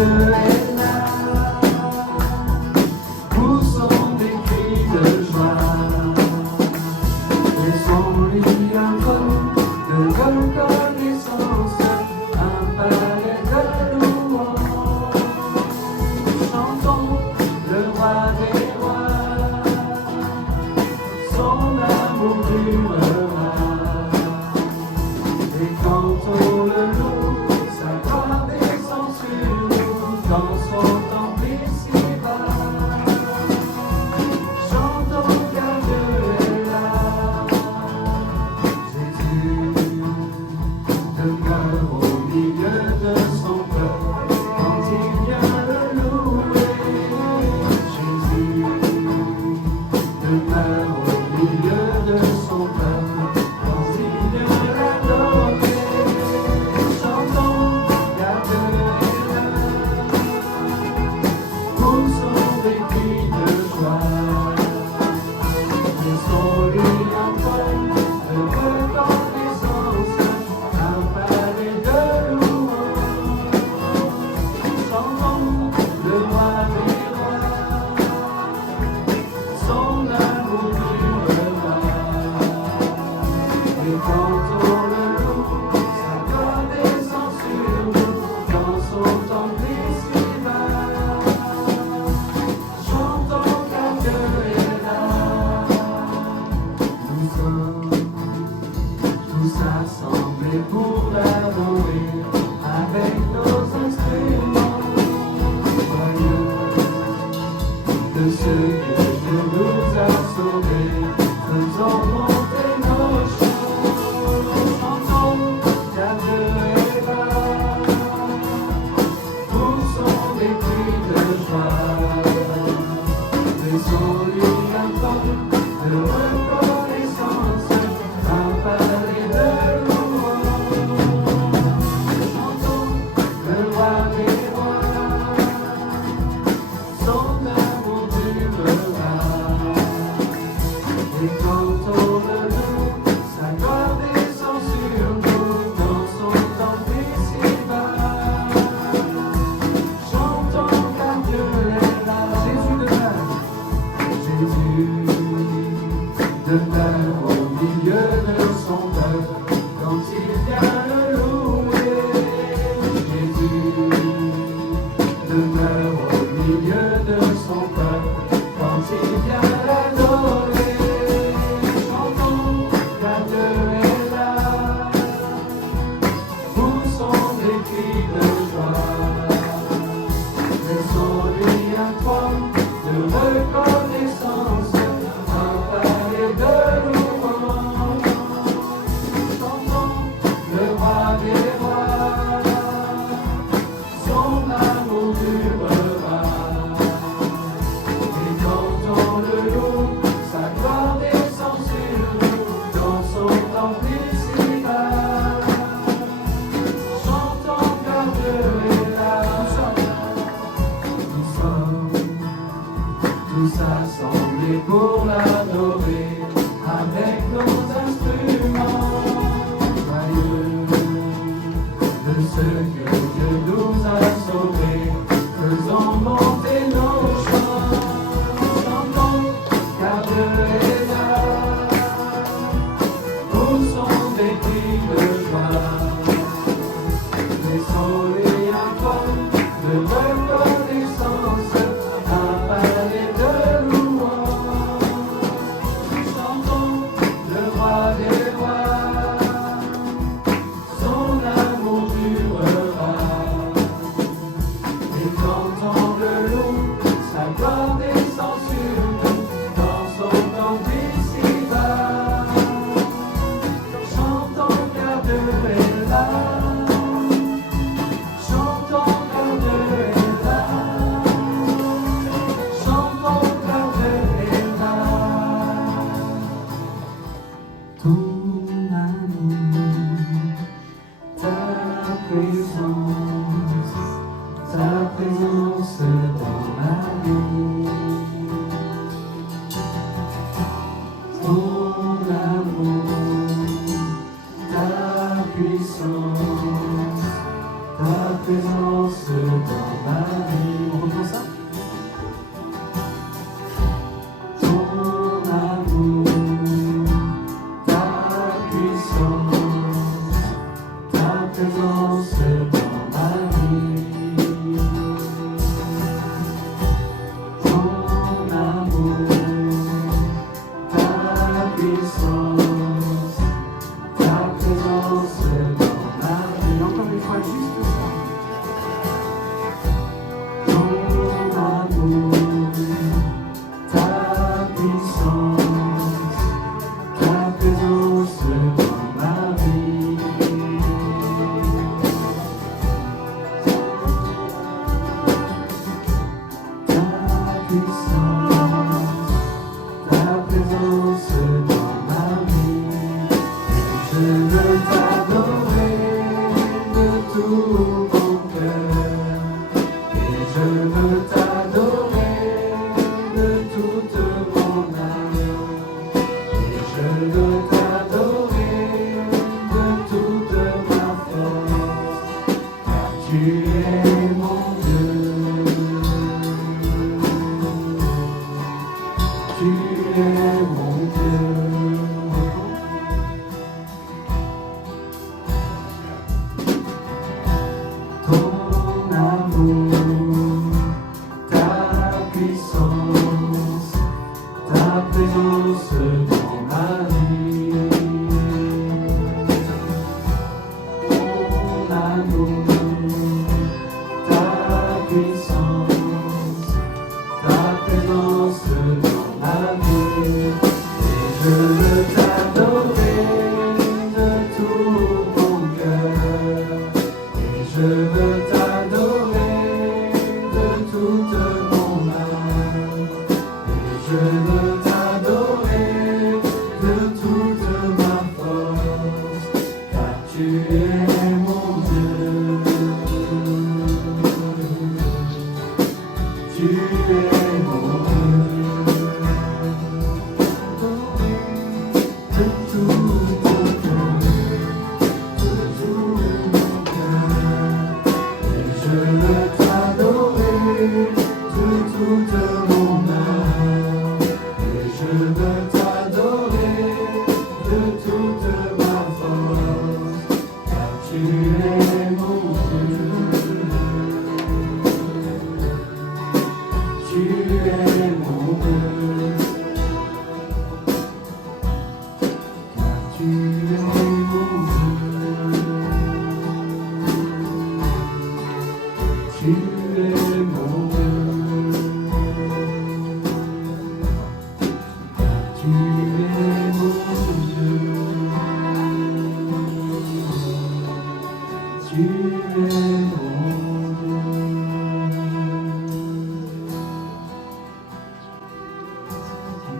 Dieu est là, poussant des cris de joie. Laissons-lui un col de reconnaissance, un palais de louange. Chantons le roi des rois, son amour durera. Et quand on le loue, sa gloire descend sur nous dans son temple ici-bas. Chantons car Dieu est là. Jésus demeure au milieu de son peuple quand il vient le louer. Jésus demeure au milieu de son peuple quand il vient l'adorer. Chantons car Dieu est là, poussons des cris de joie. Laissons-lui un col de reconnaissance, un palais de louange. Chantons le roi des rois, son amour durera. Et quand on le loue, sa gloire descend sur nous dans son temple ici-bas. Chantons car Dieu est là. Nous sommes tous assemblés pour l'adorer avec nos instruments. Joyeux de ce que Dieu nous a sauvés, faisons monter nos chants. Chantons car Dieu est là, poussons des cris de joie. Laissons-lui un temps de reconnaissance, un palais de louange. Chantons le roi des rois, son amour durera. Et quand on le loue, sa gloire descend sur nous dans son temple ici-bas. Chantons car Dieu est là. Jésus demeure au milieu de son peuple quand il vient le louer. Jésus demeure au milieu de son peuple quand il vient l'adorer. Chantons car Dieu est là, poussons des cris de joie. Laissons-lui un trône de reconnaissance, un palais de louange. Chantons le roi des rois, son amour durera. Et quand on le loue, sa gloire descend sur nous dans son temple ici-bas. Chantons car Dieu est là. Nous sommes tous assemblés pour l'adorer avec nos instruments. Joyeux de ce que Dieu nous a sauvés, faisons monter nos chants. Chantons car Dieu est là, poussons des cris de joie. Laissons-lui un col de reconnaissance, un palais de louange. je veux t'adorer de toute mon âme. Et je veux t'adorer de toute ma force, car tu es mon Dieu. Tu es mon Dieu. Ton amour, ta puissance, ta présence dans ma vie. Ton amour, ta puissance, ta présence dans ma vie. Et je veux t'adorer de tout mon cœur. Et je veux t'adorer de toute mon âme. Et je veux t'adorer de toute ma force, car tu es mon Dieu. Tu es mon Dieu. De tout mon cœur, de tout mon cœur. Et je veux t'adorer de toute mon âme. Et je veux t'adorer de toute ma force, car tu es mon Dieu. Tu es mon Dieu. Car tu es mon Dieu. Tu es mon Dieu. Car tu es mon Dieu. Tu es mon Dieu.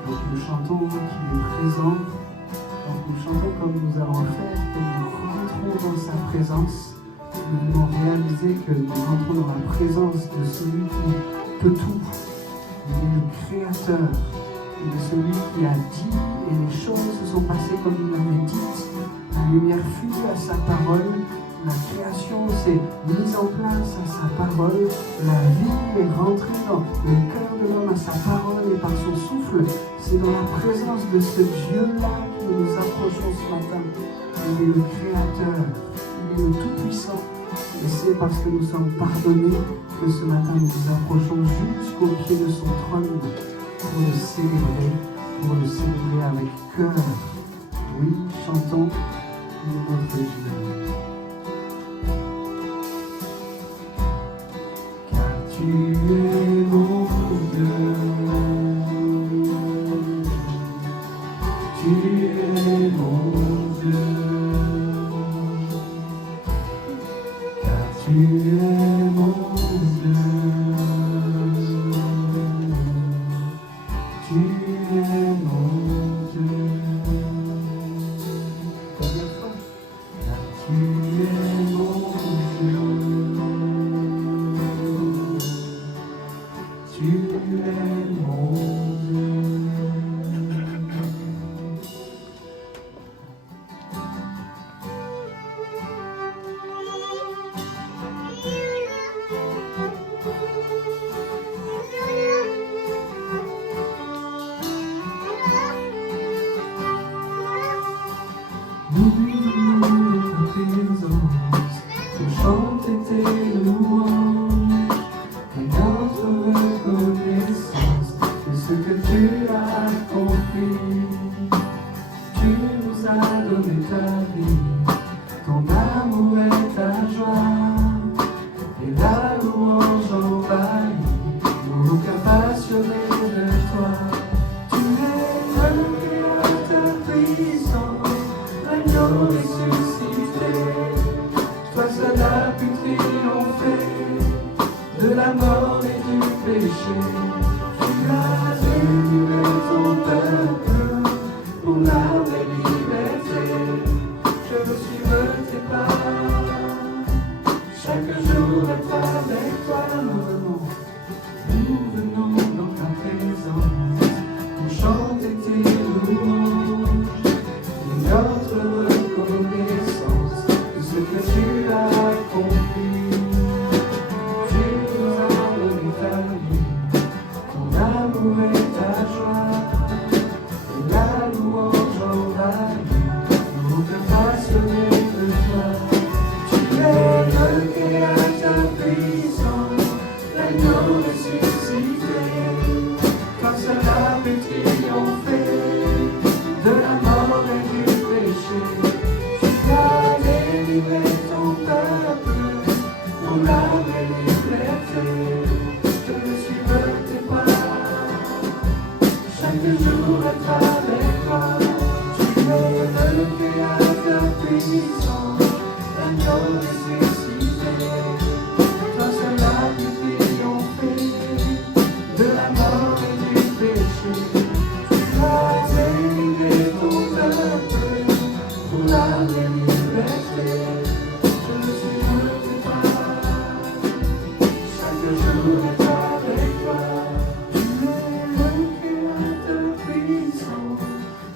Quand nous chantons qu'il est présent, quand nous chantons comme nous allons le faire, que nous rentrons dans sa présence, nous devons réaliser que nous rentrons dans la présence de celui qui peut tout. Il est le Créateur, il est celui qui a dit et les choses se sont passées comme il l'avait dit. La lumière fut à sa parole, la création s'est mise en place à sa parole, la vie est rentrée dans le cœur de l'homme à sa parole et par son souffle. C'est dans la présence de ce Dieu-là que nous nous approchons ce matin. Il est le Créateur, il est le Tout-Puissant. Et c'est parce que nous sommes pardonnés que ce matin nous nous approchons jusqu'au pied de son trône pour le célébrer avec cœur. Oui, chantons, il est notre Dieu. Car tu es mon Dieu. Tu es mon Dieu. Car tu es mon Dieu. Tu es mon Dieu. Car tu es mon Dieu. Tu es mon Dieu. Nous vivons dans ta présence, pour chanter tes louanges, et notre reconnaissance de ce que tu as accompli. Tu nous as donné ta vie, ton amour est ta joie, et la louange envahit mon cœur passionné de toi. Tu es le Créateur puissant, l'agneau ressuscité, toi seul as pu triompher de la mort et du péché. Tu as délivré ton peuple pour la vraie liberté. Je veux suivre tes pas, chaque jour être avec toi. Nous venons ressuscité. Toi seul as pu triompher de la mort et du péché. Tu as délivré ton peuple pour la vraie liberté. Je me suis tes pas. Chaque jour être avec toi. Tu es le créateur puissant, l'agneau ressuscité. Toi seul as pu triompher de la mort et du péché. Tu as délivré ton peuple pour la vraie liberté. Je me suis tes pas. Chaque jour être avec toi. Tu es le créateur puissant,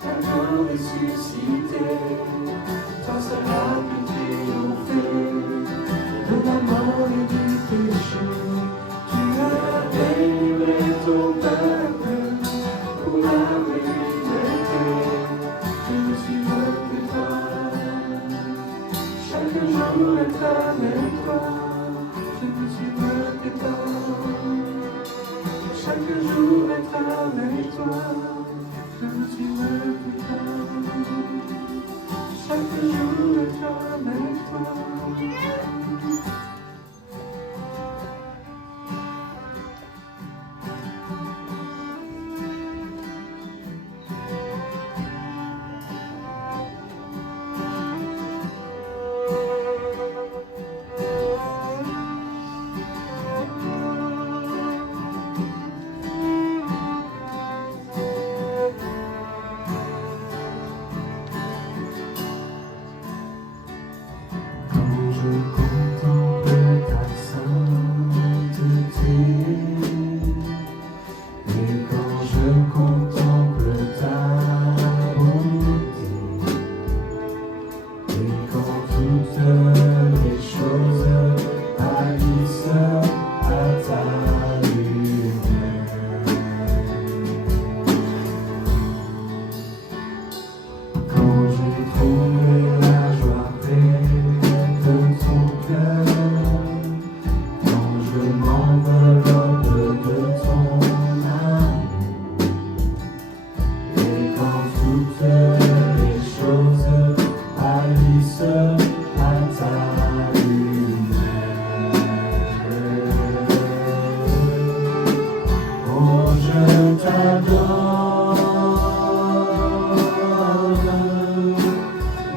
l'agneau ressuscité. Toi seul as pu triompher de la mort et du péché. Tu as délivré ton peuple pour la vraie liberté. Je me suis tes pas. Chaque jour être avec toi. Je me suis tes pas. Chaque jour être avec toi. Je me suis tes pas. Chaque jour être avec toi. Quand je contemple ta sainteté, et quand je contemple ta bonté, et quand toutes les choses pâlissent à ta lumière, quand j'ai trouvé la joie près de ton cœur, quand je m'enveloppe de ton amour, et quand toutes les choses pâlissent à ta lumière. Oh, je t'adore,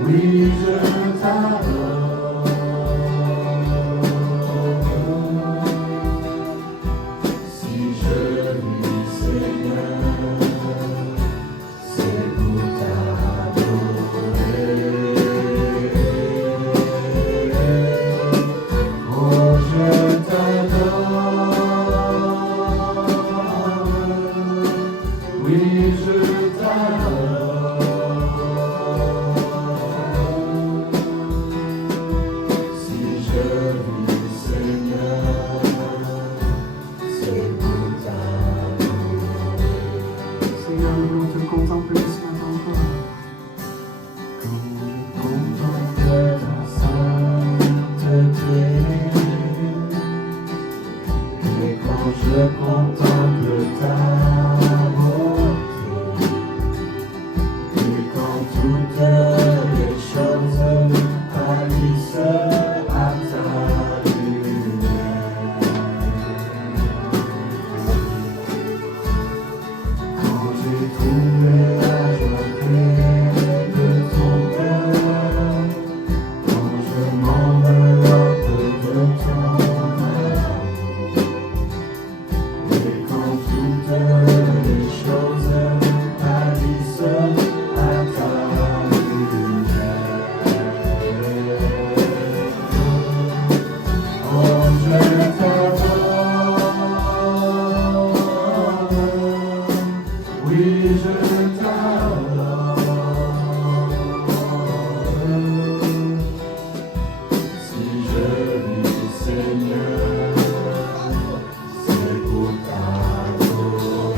oui, je t'adore. Si je vis, Seigneur, c'est pour t'adorer. Oh, je t'adore, oui, je t'adore. Si je vis, Seigneur, c'est pour t'adorer. Seigneur, nous voulons te contempler ce matin encore. Quand je contemple ta sainteté, et quand je contemple ta beauté, et quand toutes les choses pâlissent à ta lumière, quand j'ai trouvé la joie près de ton cœur, quand je m'enveloppe de ton amour, et quand toutes les choses pâlissent à ta lumière. Oh, je t'adore, oui, je t'adore. Si je vis, Seigneur, c'est pour t'adorer.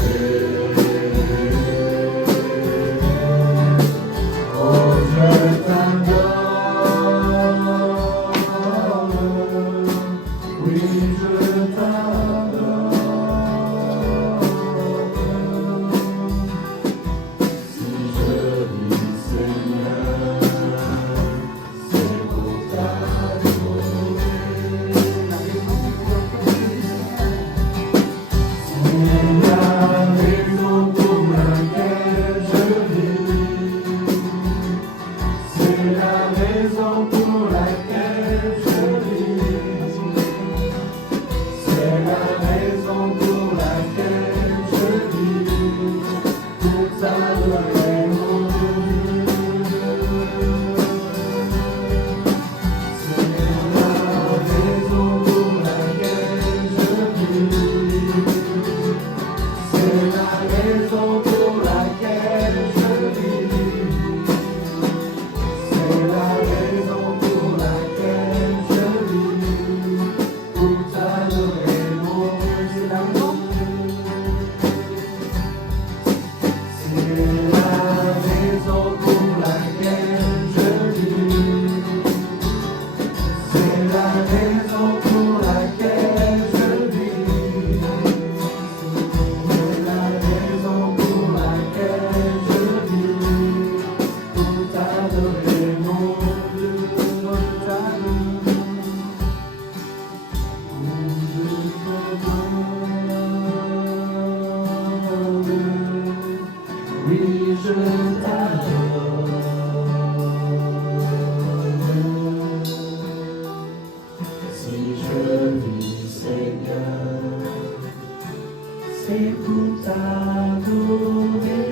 C'est pour t'adorer.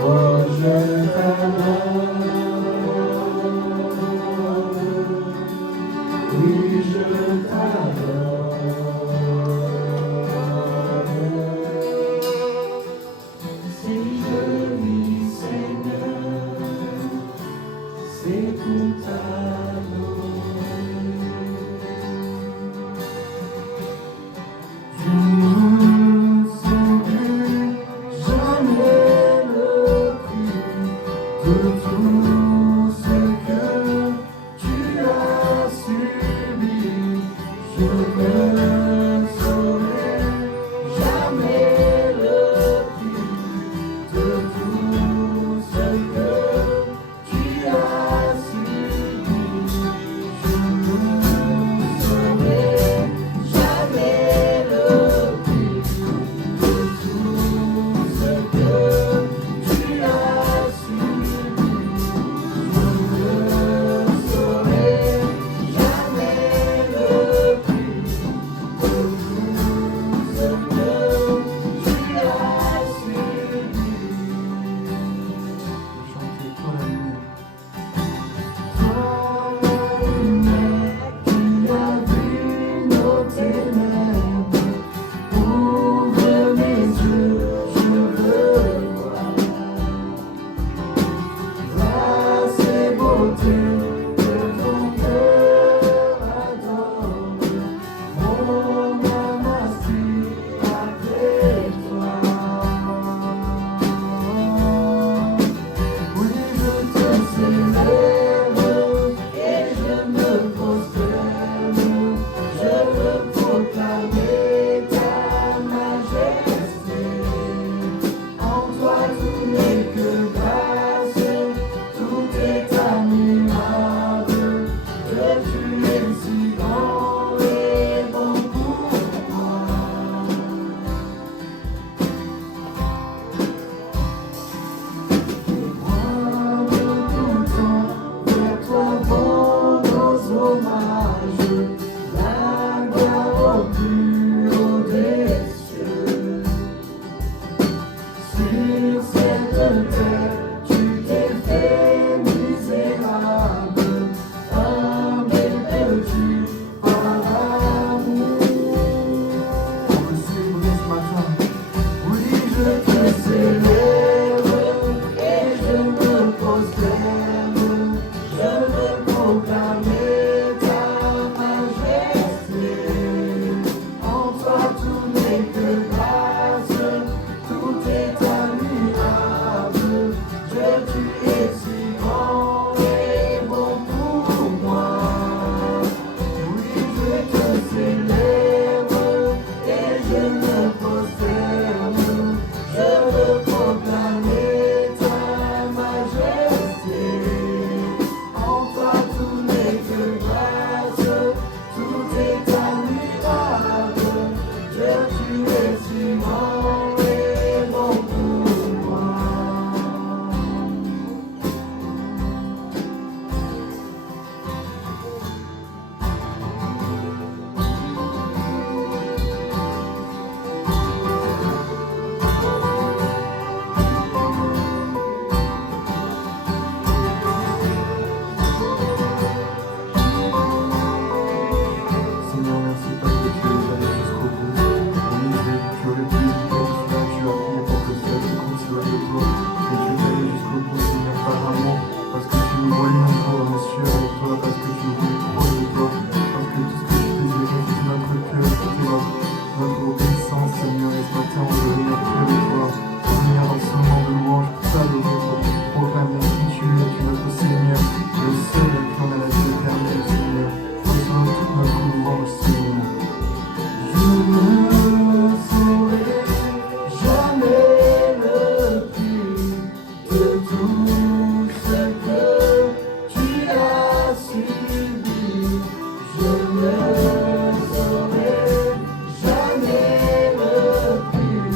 Oh, je t'adore. Oui, je t'adore. Si je vis, Seigneur, c'est pour t'adorer. Je ne saurais jamais le prix de tout ce que tu as subi. Je ne saurais jamais le prix de tout ce que tu as subi. Je ne saurais jamais le prix de tout ce que tu as subi. Je ne saurais jamais le prix de tout ce que tu as subi. Chantez pour la lumière. Toi, la lumière qui a vu nos ténèbres, ouvre mes yeux, je veux voir. Grâce et beauté que ton cœur adore, mon âme aspire après toi. Oui, je te célèbre et je me prosterne. Je veux proclamer ta majesté. En toi tout n'est que grâce, tout est admirable. Que tu es si grand et bon pour moi. Moi de tout temps, vers toi vont nos hommages, la gloire au plus haut des cieux. Sur cette terre, tu t'es fait misérable, humble et petit par amour. On peut célébrer ce matin. Oui, je te célèbre et je me prosterne. Je veux proclamer ta majesté. En toi tout n'est que grâce, tout est admirable. Dieu, tu es si grand et bon pour moi. Oui, je te célèbre et je me prosterne. Je veux proclamer ta majesté. En toi tout n'est que grâce, tout est admirable. Dieu, tu es si grand et bon pour moi. Seigneur, merci parce que tu es allé jusqu'au bout. Oui, tu aurais pu éviter tout cela, tu as prié pour que cela se continue de toi. Et tu es allé jusqu'au bout, Seigneur, par amour, parce que tu nous voyais encore, monsieur, avec toi, parce que tu nous voulais proche de toi, parce que tout ce que tu désirais, c'était notre cœur, c'était notre obéissance, Seigneur. Et ce matin, on veut venir près de toi, on veut venir dans ce moment de louange, pour t'adorer, pour proclamer qui tu es notre Seigneur, le seul qui en a la vie éternelle, Seigneur. Reçois toute notre louange, Seigneur. Je ne saurais jamais le prix de tout ce que tu as subi. Je ne saurais jamais le prix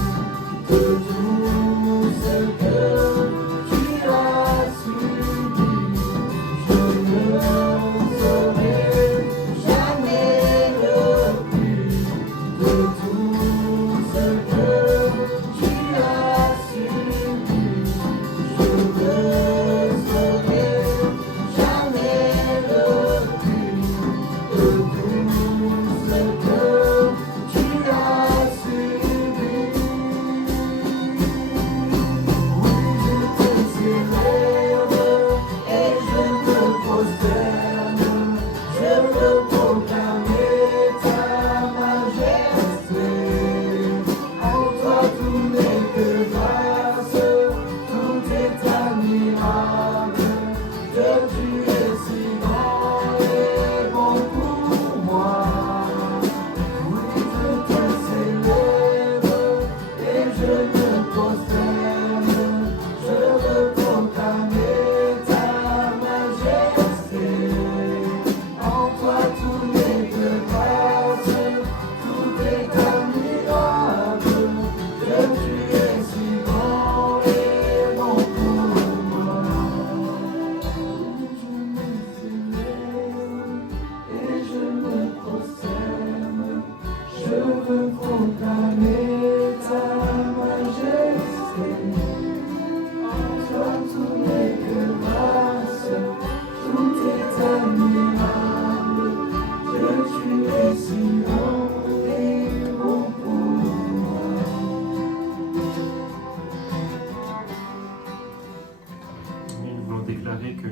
Déclarer que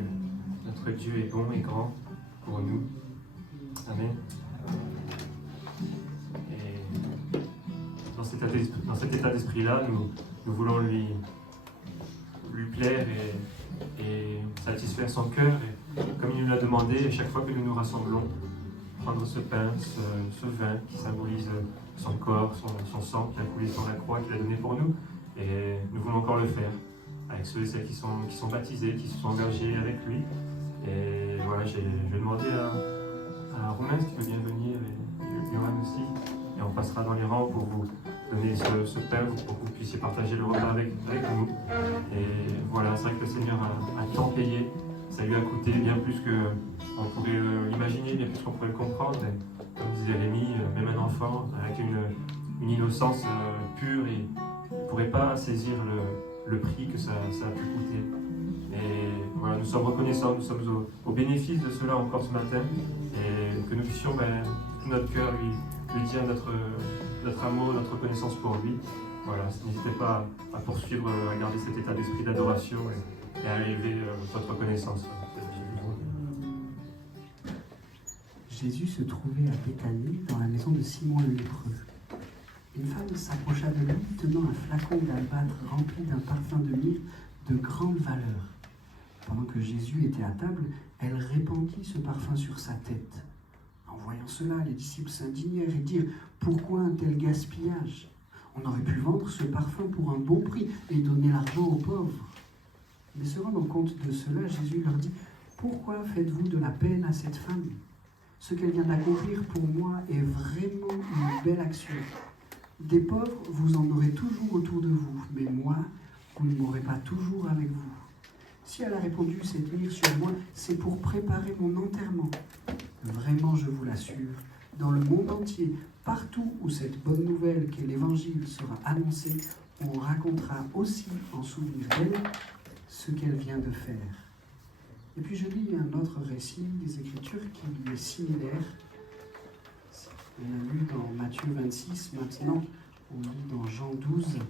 notre Dieu est bon et grand pour nous. Amen. Et dans cet état d'esprit-là, nous voulons lui plaire et satisfaire son cœur. Et comme il nous l'a demandé, chaque fois que nous nous rassemblons, prendre ce pain, ce vin qui symbolise son corps, son sang qui a coulé sur la croix, qu'il a donné pour nous. Et nous voulons encore le faire avec ceux et celles qui sont baptisés, qui se sont engagés avec lui. Et voilà, je vais demander à Romain si tu veux bien venir, et Johan aussi. Et on passera dans les rangs pour vous donner ce pain, pour que vous puissiez partager le repas avec nous. Et voilà, c'est vrai que le Seigneur a tant payé. Ça lui a coûté bien plus qu'on pourrait l'imaginer, bien plus qu'on pourrait le comprendre. Et comme disait Rémi, même un enfant avec une innocence pure, et ne pourrait pas saisir le prix que ça a pu coûter. Et voilà, nous sommes reconnaissants, nous sommes au bénéfice de cela encore ce matin, et que nous puissions tout notre cœur lui dire notre amour, notre reconnaissance pour lui. Voilà, n'hésitez pas à poursuivre, à garder cet état d'esprit d'adoration et à élever votre reconnaissance. Jésus se trouvait à Béthanie, dans la maison de Simon le lépreux. Une femme s'approcha de lui, tenant un flacon d'albâtre rempli d'un parfum de myrrhe de grande valeur. Pendant que Jésus était à table, elle répandit ce parfum sur sa tête. En voyant cela, les disciples s'indignèrent et dirent « Pourquoi un tel gaspillage ? On aurait pu vendre ce parfum pour un bon prix et donner l'argent aux pauvres. » Mais se rendant compte de cela, Jésus leur dit « Pourquoi faites-vous de la peine à cette femme ? Ce qu'elle vient d'accomplir pour moi est vraiment une belle action. Des pauvres, vous en aurez toujours autour de vous, mais moi, vous ne m'aurez pas toujours avec vous. Si elle a répandu cette myrrhe sur moi, c'est pour préparer mon enterrement. Vraiment, je vous l'assure, dans le monde entier, partout où cette bonne nouvelle qu'est l'Évangile sera annoncée, on racontera aussi en souvenir d'elle ce qu'elle vient de faire. » Et puis je lis un autre récit des Écritures qui lui est similaire. On a lu dans Matthieu 26, maintenant on lit dans Jean 12. «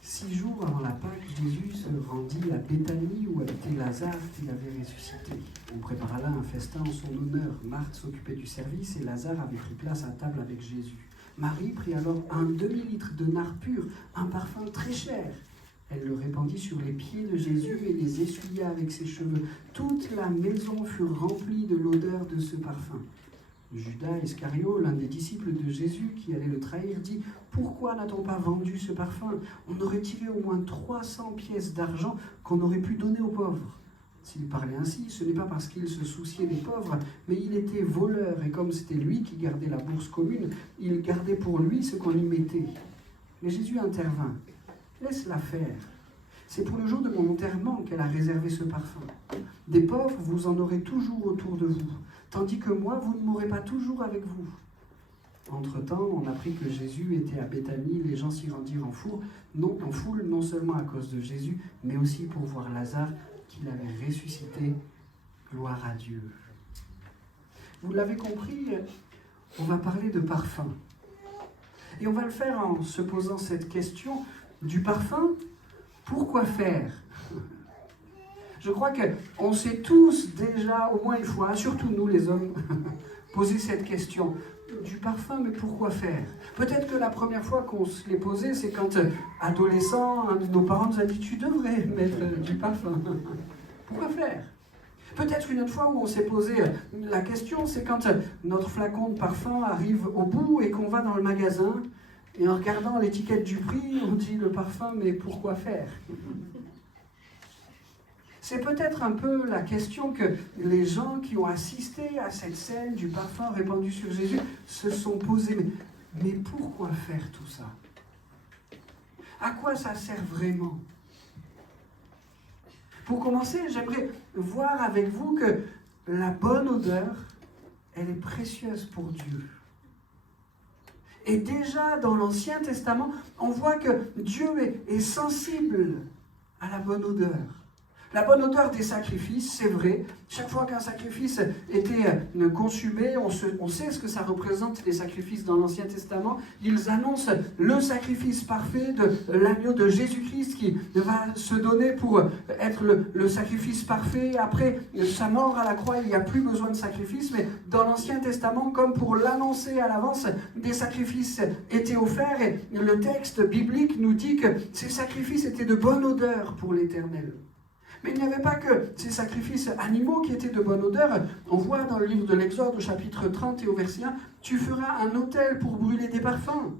6 jours avant la Pâque, Jésus se rendit à Béthanie où habitait Lazare qu'il avait ressuscité. On prépara là un festin en son honneur. Marthe s'occupait du service et Lazare avait pris place à table avec Jésus. Marie prit alors un demi-litre de nard pur, un parfum très cher. Elle le répandit sur les pieds de Jésus et les essuya avec ses cheveux. Toute la maison fut remplie de l'odeur de ce parfum. Judas Iscario, l'un des disciples de Jésus qui allait le trahir, dit « Pourquoi n'a-t-on pas vendu ce parfum ? On aurait tiré au moins 300 pièces d'argent qu'on aurait pu donner aux pauvres. » S'il parlait ainsi, ce n'est pas parce qu'il se souciait des pauvres, mais il était voleur, et comme c'était lui qui gardait la bourse commune, il gardait pour lui ce qu'on y mettait. Mais Jésus intervint. « Laisse-la faire. C'est pour le jour de mon enterrement qu'elle a réservé ce parfum. Des pauvres, vous en aurez toujours autour de vous, tandis que moi, vous ne m'aurez pas toujours avec vous. » Entre-temps, on apprit que Jésus était à Béthanie, les gens s'y rendirent en foule, non seulement à cause de Jésus, mais aussi pour voir Lazare, qu'il avait ressuscité. Gloire à Dieu. Vous l'avez compris, on va parler de parfum. Et on va le faire en se posant cette question du parfum, pourquoi faire ? Je crois qu'on s'est tous déjà, au moins une fois, surtout nous les hommes, posé cette question. Du parfum, mais pourquoi faire ? Peut-être que la première fois qu'on se l'est posé, c'est quand, adolescent, un de nos parents nous a dit « Tu devrais mettre du parfum. » Pourquoi faire ? Peut-être une autre fois où on s'est posé la question, c'est quand notre flacon de parfum arrive au bout et qu'on va dans le magasin, et en regardant l'étiquette du prix, on dit le parfum, mais pourquoi faire ? C'est peut-être un peu la question que les gens qui ont assisté à cette scène du parfum répandu sur Jésus se sont posés. Mais pourquoi faire tout ça ? À quoi ça sert vraiment ? Pour commencer, j'aimerais voir avec vous que la bonne odeur, elle est précieuse pour Dieu. Et déjà dans l'Ancien Testament, on voit que Dieu est sensible à la bonne odeur. La bonne odeur des sacrifices, c'est vrai. Chaque fois qu'un sacrifice était consumé, on sait ce que ça représente, les sacrifices dans l'Ancien Testament. Ils annoncent le sacrifice parfait de l'agneau de Jésus-Christ qui va se donner pour être le sacrifice parfait. Après sa mort à la croix, il n'y a plus besoin de sacrifice. Mais dans l'Ancien Testament, comme pour l'annoncer à l'avance, des sacrifices étaient offerts. Et le texte biblique nous dit que ces sacrifices étaient de bonne odeur pour l'Éternel. Mais il n'y avait pas que ces sacrifices animaux qui étaient de bonne odeur. On voit dans le livre de l'Exode, au chapitre 30 et au verset 1, « Tu feras un autel pour brûler des parfums.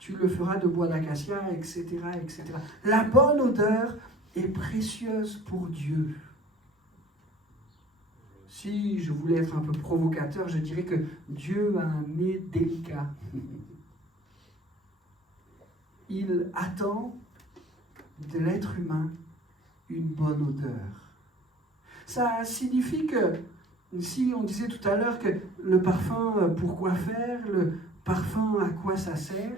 Tu le feras de bois d'acacia, etc., etc. » La bonne odeur est précieuse pour Dieu. Si je voulais être un peu provocateur, je dirais que Dieu a un nez délicat. Il attend de l'être humain une bonne odeur. Ça signifie que, si on disait tout à l'heure que le parfum, pourquoi faire, le parfum, à quoi ça sert,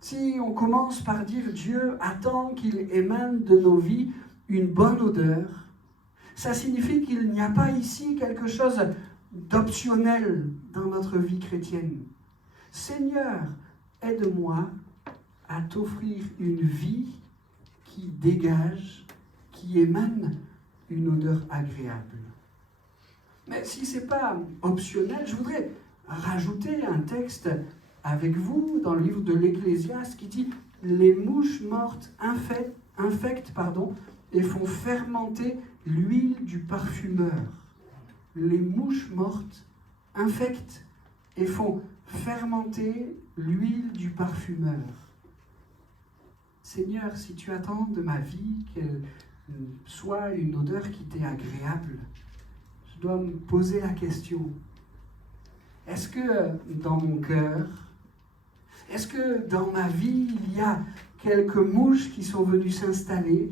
si on commence par dire Dieu attend qu'il émane de nos vies une bonne odeur, ça signifie qu'il n'y a pas ici quelque chose d'optionnel dans notre vie chrétienne. Seigneur, aide-moi à t'offrir une vie qui dégage, qui émane une odeur agréable. Mais si ce n'est pas optionnel, je voudrais rajouter un texte avec vous dans le livre de l'Ecclésiaste qui dit « Les mouches mortes infectent et font fermenter l'huile du parfumeur. » Les mouches mortes infectent et font fermenter l'huile du parfumeur. Seigneur, si tu attends de ma vie qu'elle soit une odeur qui t'est agréable, je dois me poser la question, est-ce que dans mon cœur, est-ce que dans ma vie, il y a quelques mouches qui sont venues s'installer?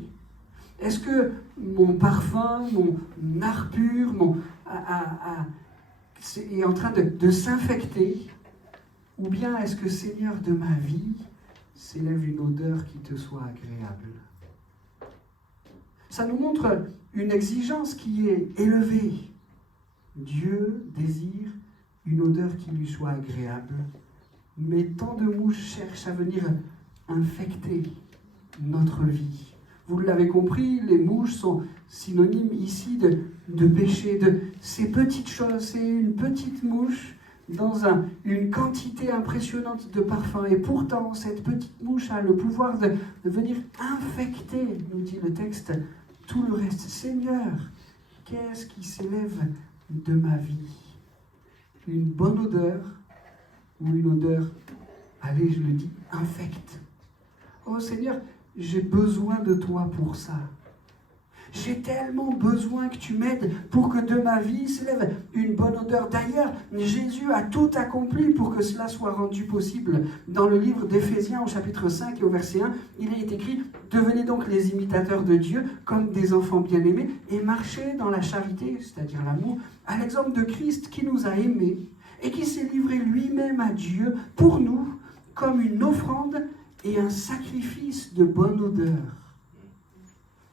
Est-ce que mon parfum, mon art pur est en train de s'infecter? Ou bien est-ce que, Seigneur, de ma vie, s'élève une odeur qui te soit agréable? Ça nous montre une exigence qui est élevée. Dieu désire une odeur qui lui soit agréable, mais tant de mouches cherchent à venir infecter notre vie. Vous l'avez compris, les mouches sont synonymes ici de péché, de ces petites choses. C'est une petite mouche dans une quantité impressionnante de parfums. Et pourtant, cette petite mouche a le pouvoir de venir infecter, nous dit le texte, tout le reste. Seigneur, qu'est-ce qui s'élève de ma vie? Une bonne odeur ou une odeur, allez, je le dis, infecte? Oh Seigneur, j'ai besoin de toi pour ça. J'ai tellement besoin que tu m'aides pour que de ma vie s'élève une bonne odeur. D'ailleurs, Jésus a tout accompli pour que cela soit rendu possible. Dans le livre d'Éphésiens, au chapitre 5 et au verset 1, il est écrit « Devenez donc les imitateurs de Dieu comme des enfants bien-aimés et marchez dans la charité, c'est-à-dire l'amour, à l'exemple de Christ qui nous a aimés et qui s'est livré lui-même à Dieu pour nous comme une offrande et un sacrifice de bonne odeur. »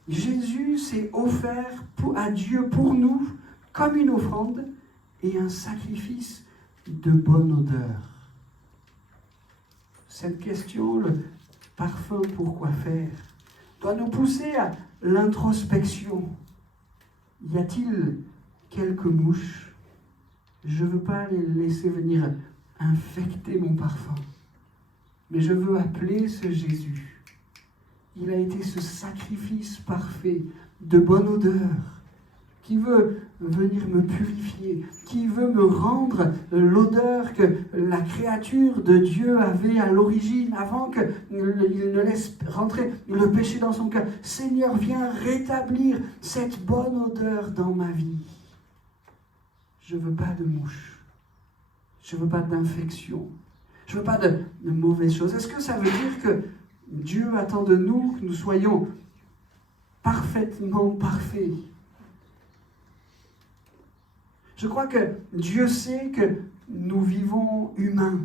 Jésus s'est offert à Dieu pour nous comme une offrande et un sacrifice de bonne odeur. Cette question, le parfum, pourquoi faire, doit nous pousser à l'introspection. Y a-t-il quelques mouches? Je ne veux pas les laisser venir infecter mon parfum, mais je veux appeler ce Jésus. Il a été ce sacrifice parfait, de bonne odeur, qui veut venir me purifier, qui veut me rendre l'odeur que la créature de Dieu avait à l'origine, avant qu'il ne laisse rentrer le péché dans son cœur. Seigneur, viens rétablir cette bonne odeur dans ma vie. Je ne veux pas de mouches, je ne veux pas d'infection, je ne veux pas de mauvaises choses. Est-ce que ça veut dire que Dieu attend de nous que nous soyons parfaitement parfaits? Je crois que Dieu sait que nous vivons humains.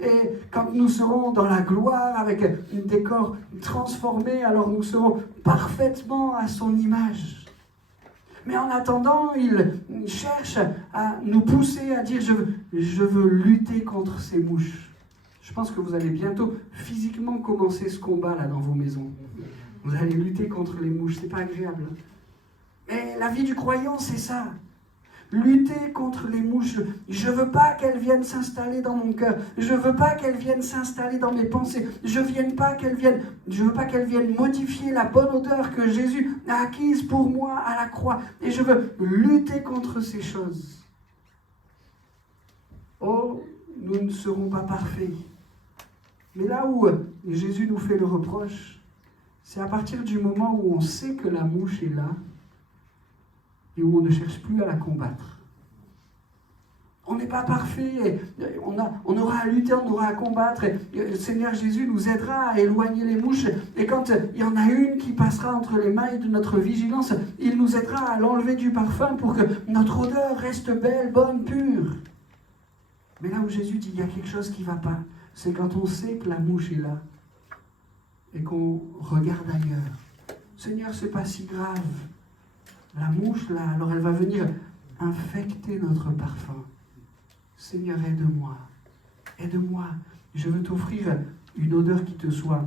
Et quand nous serons dans la gloire avec des corps transformés, alors nous serons parfaitement à son image. Mais en attendant, il cherche à nous pousser à dire je veux lutter contre ces mouches. Je pense que vous allez bientôt physiquement commencer ce combat là dans vos maisons. Vous allez lutter contre les mouches, c'est pas agréable. Mais la vie du croyant, c'est ça. Lutter contre les mouches. Je ne veux pas qu'elles viennent s'installer dans mon cœur. Je ne veux pas qu'elles viennent s'installer dans mes pensées. Je ne veux pas qu'elles viennent modifier la bonne odeur que Jésus a acquise pour moi à la croix. Et je veux lutter contre ces choses. Oh, nous ne serons pas parfaits. Mais là où Jésus nous fait le reproche, c'est à partir du moment où on sait que la mouche est là, et où on ne cherche plus à la combattre. On n'est pas parfait, on aura à lutter, on aura à combattre, et le Seigneur Jésus nous aidera à éloigner les mouches, et quand il y en a une qui passera entre les mailles de notre vigilance, il nous aidera à l'enlever du parfum pour que notre odeur reste belle, bonne, pure. Mais là où Jésus dit qu'il y a quelque chose qui ne va pas, c'est quand on sait que la mouche est là, et qu'on regarde ailleurs. Seigneur, c'est pas si grave. La mouche, là, alors elle va venir infecter notre parfum. Seigneur, aide-moi. Aide-moi. Je veux t'offrir une odeur qui te soit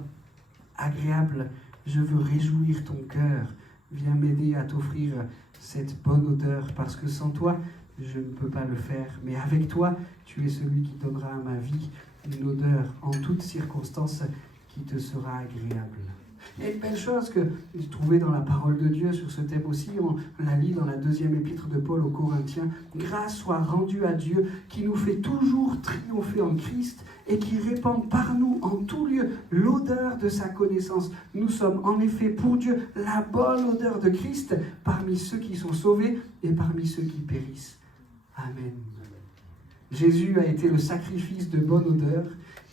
agréable. Je veux réjouir ton cœur. Viens m'aider à t'offrir cette bonne odeur, parce que sans toi, je ne peux pas le faire. Mais avec toi, tu es celui qui donnera à ma vie une odeur en toutes circonstances qui te sera agréable. Il y a une belle chose que j'ai trouvée dans la parole de Dieu sur ce thème aussi, on la lit dans la 2e épître de Paul aux Corinthiens. Grâce soit rendue à Dieu qui nous fait toujours triompher en Christ et qui répand par nous en tout lieu l'odeur de sa connaissance. Nous sommes en effet pour Dieu la bonne odeur de Christ parmi ceux qui sont sauvés et parmi ceux qui périssent. Amen. Jésus a été le sacrifice de bonne odeur.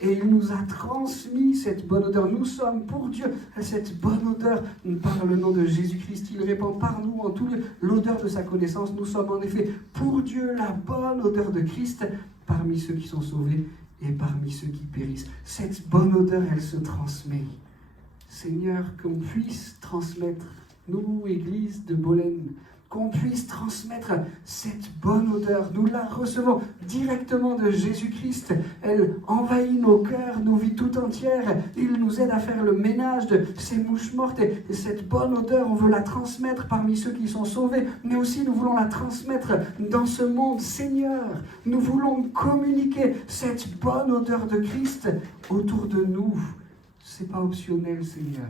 Et il nous a transmis cette bonne odeur. Nous sommes pour Dieu cette bonne odeur par le nom de Jésus-Christ. Il répand par nous en tout lieu l'odeur de sa connaissance. Nous sommes en effet pour Dieu la bonne odeur de Christ parmi ceux qui sont sauvés et parmi ceux qui périssent. Cette bonne odeur, elle se transmet. Seigneur, qu'on puisse transmettre, nous, Église de Bolène, qu'on puisse transmettre cette bonne odeur. Nous la recevons directement de Jésus-Christ. Elle envahit nos cœurs, nos vies tout entières. Il nous aide à faire le ménage de ces mouches mortes. Et cette bonne odeur, on veut la transmettre parmi ceux qui sont sauvés, mais aussi nous voulons la transmettre dans ce monde. Seigneur, nous voulons communiquer cette bonne odeur de Christ autour de nous. C'est pas optionnel, Seigneur.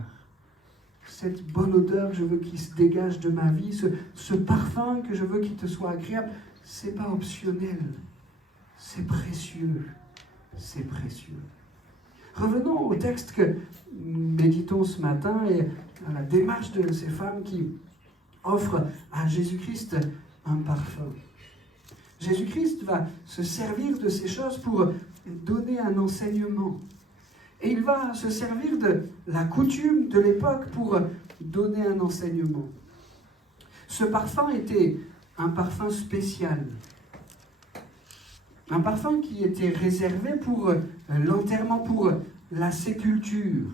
Cette bonne odeur, je veux qu'il se dégage de ma vie, ce parfum que je veux qu'il te soit agréable, c'est pas optionnel, c'est précieux, c'est précieux. Revenons au texte que nous méditons ce matin et à la démarche de ces femmes qui offrent à Jésus-Christ un parfum. Jésus-Christ va se servir de ces choses pour donner un enseignement. Et il va se servir de la coutume de l'époque pour donner un enseignement. Ce parfum était un parfum spécial. Un parfum qui était réservé pour l'enterrement, pour la sépulture.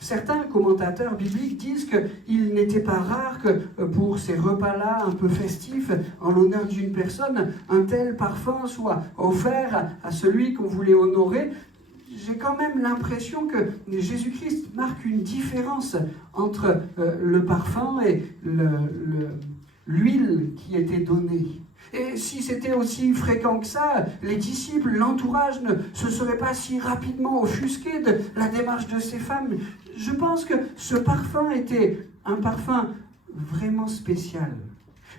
Certains commentateurs bibliques disent qu'il n'était pas rare que pour ces repas-là un peu festifs, en l'honneur d'une personne, un tel parfum soit offert à celui qu'on voulait honorer. J'ai quand même l'impression que Jésus-Christ marque une différence entre le parfum et l'huile qui était donnée. Et si c'était aussi fréquent que ça, les disciples, l'entourage ne se seraient pas si rapidement offusqués de la démarche de ces femmes. Je pense que ce parfum était un parfum vraiment spécial.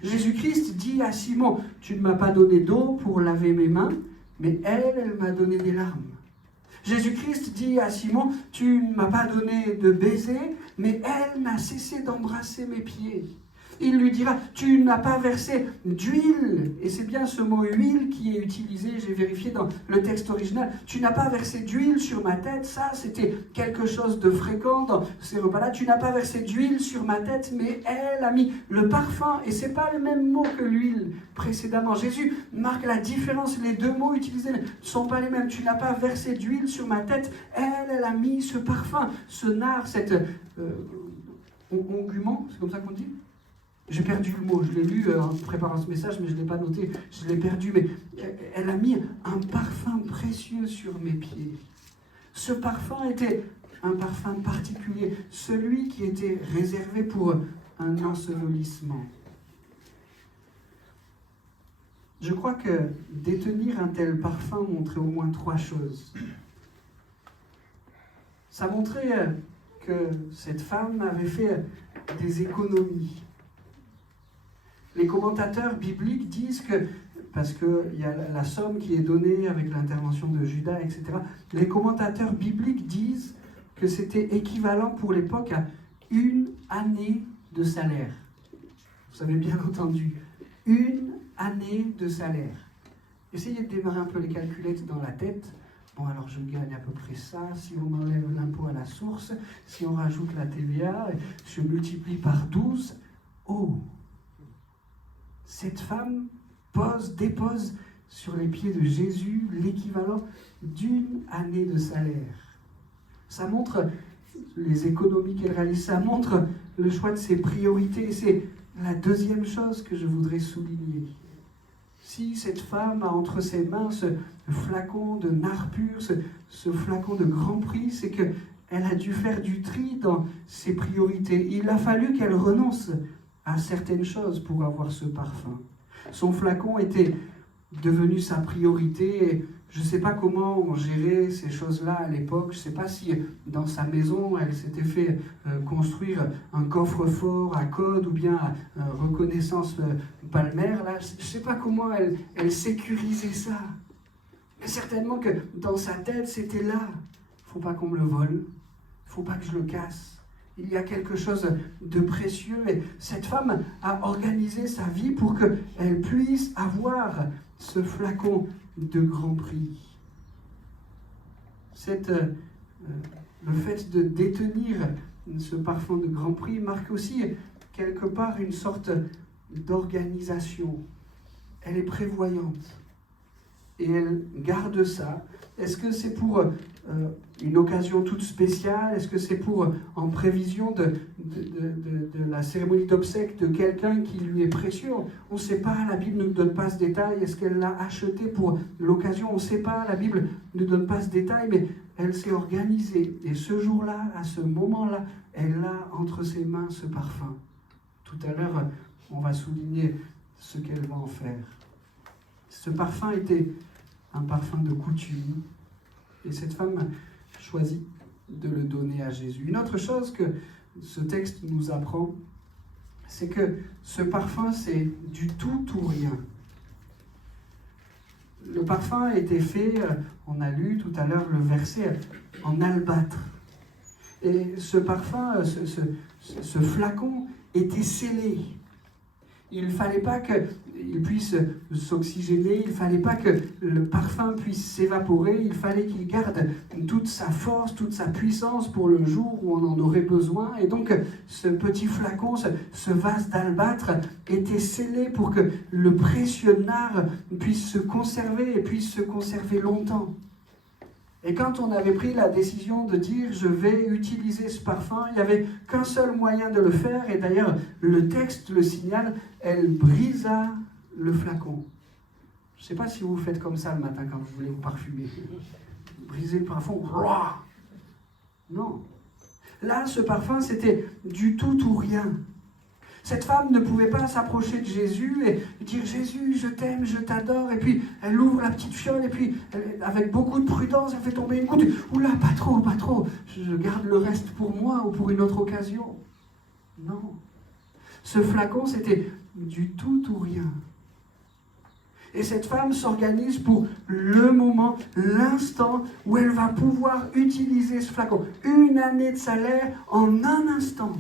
Jésus-Christ dit à Simon, « Tu ne m'as pas donné d'eau pour laver mes mains, mais elle m'a donné des larmes. » Jésus-Christ dit à Simon, « Tu ne m'as pas donné de baiser, mais elle n'a cessé d'embrasser mes pieds. » Il lui dira, tu n'as pas versé d'huile. Et c'est bien ce mot huile qui est utilisé, j'ai vérifié dans le texte original. Tu n'as pas versé d'huile sur ma tête. Ça, c'était quelque chose de fréquent dans ces repas-là. Tu n'as pas versé d'huile sur ma tête, mais elle a mis le parfum. Et c'est pas le même mot que l'huile précédemment. Jésus marque la différence. Les deux mots utilisés ne sont pas les mêmes. Tu n'as pas versé d'huile sur ma tête. Elle a mis ce parfum, ce nard, cet ongument, c'est comme ça qu'on dit ? J'ai perdu le mot, je l'ai lu en préparant ce message, mais je ne l'ai pas noté, je l'ai perdu. Mais elle a mis un parfum précieux sur mes pieds. Ce parfum était un parfum particulier, celui qui était réservé pour un ensevelissement. Je crois que détenir un tel parfum montrait au moins 3 choses. Ça montrait que cette femme avait fait des économies. Les commentateurs bibliques disent que, parce qu'il y a la somme qui est donnée avec l'intervention de Judas, etc., les commentateurs bibliques disent que c'était équivalent pour l'époque à 1 année de salaire. Vous avez bien entendu, 1 année de salaire. Essayez de démarrer un peu les calculettes dans la tête. Bon, alors je gagne à peu près ça, si on enlève l'impôt à la source, si on rajoute la TVA, je multiplie par 12. Oh! Cette femme dépose sur les pieds de Jésus l'équivalent d'1 année de salaire. Ça montre les économies qu'elle réalise, ça montre le choix de ses priorités. C'est la deuxième chose que je voudrais souligner. Si cette femme a entre ses mains ce flacon de nard pur, ce flacon de grand prix, c'est qu'elle a dû faire du tri dans ses priorités. Il a fallu qu'elle renonce à certaines choses pour avoir ce parfum. Son flacon était devenu sa priorité. Et je ne sais pas comment on gérait ces choses-là à l'époque. Je ne sais pas si dans sa maison, elle s'était fait construire un coffre-fort à code ou bien à reconnaissance palmaire. Là, je ne sais pas comment elle sécurisait ça. Mais certainement que dans sa tête, c'était là. Il ne faut pas qu'on me le vole. Il ne faut pas que je le casse. Il y a quelque chose de précieux et cette femme a organisé sa vie pour qu'elle puisse avoir ce flacon de grand prix. Le fait de détenir ce parfum de grand prix marque aussi quelque part une sorte d'organisation. Elle est prévoyante et elle garde ça. Est-ce que c'est pour une occasion toute spéciale? Est-ce que c'est pour en prévision de la cérémonie d'obsèques de quelqu'un qui lui est précieux? On ne sait pas, la Bible ne nous donne pas ce détail. Est-ce qu'elle l'a acheté pour l'occasion? On ne sait pas, la Bible ne donne pas ce détail, mais elle s'est organisée. Et ce jour-là, à ce moment-là, elle a entre ses mains ce parfum. Tout à l'heure, on va souligner ce qu'elle va en faire. Ce parfum était un parfum de coutume. Et cette femme a choisi de le donner à Jésus. Une autre chose que ce texte nous apprend, c'est que ce parfum, c'est du tout ou rien. Le parfum a été fait, on a lu tout à l'heure le verset, en albâtre. Et ce parfum, ce flacon était scellé. Il ne fallait pas qu'il puisse s'oxygéner, il ne fallait pas que le parfum puisse s'évaporer, il fallait qu'il garde toute sa force, toute sa puissance pour le jour où on en aurait besoin. Et donc, ce petit flacon, ce vase d'albâtre était scellé pour que le précieux nard puisse se conserver et puisse se conserver longtemps. Et quand on avait pris la décision de dire « je vais utiliser ce parfum », il n'y avait qu'un seul moyen de le faire. Et d'ailleurs, le texte le signale, elle brisa le flacon. Je ne sais pas si vous faites comme ça le matin quand vous voulez vous parfumer. Briser le parfum. Non. Là, ce parfum, c'était du tout ou rien. Cette femme ne pouvait pas s'approcher de Jésus et dire « Jésus, je t'aime, je t'adore ». Et puis, elle ouvre la petite fiole et puis, avec beaucoup de prudence, elle fait tomber une goutte. « Oula, pas trop, pas trop. Je garde le reste pour moi ou pour une autre occasion. » Non. Ce flacon, c'était du tout ou rien. Et cette femme s'organise pour le moment, l'instant où elle va pouvoir utiliser ce flacon. 1 année de salaire en un instant.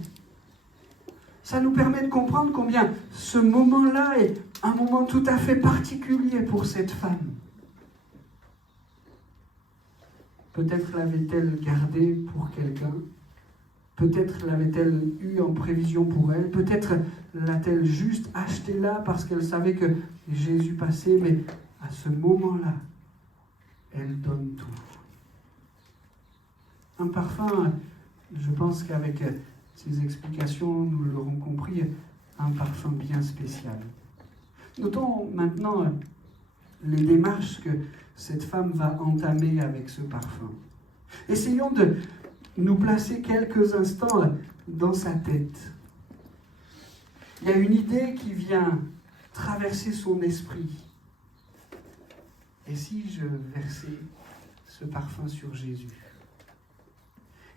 Ça nous permet de comprendre combien ce moment-là est un moment tout à fait particulier pour cette femme. Peut-être l'avait-elle gardé pour quelqu'un, peut-être l'avait-elle eu en prévision pour elle, peut-être l'a-t-elle juste acheté là parce qu'elle savait que Jésus passait, mais à ce moment-là, elle donne tout. Un parfum, je pense qu'avec ces explications, nous l'aurons compris, un parfum bien spécial. Notons maintenant les démarches que cette femme va entamer avec ce parfum. Essayons de nous placer quelques instants dans sa tête. Il y a une idée qui vient traverser son esprit. Et si je versais ce parfum sur Jésus?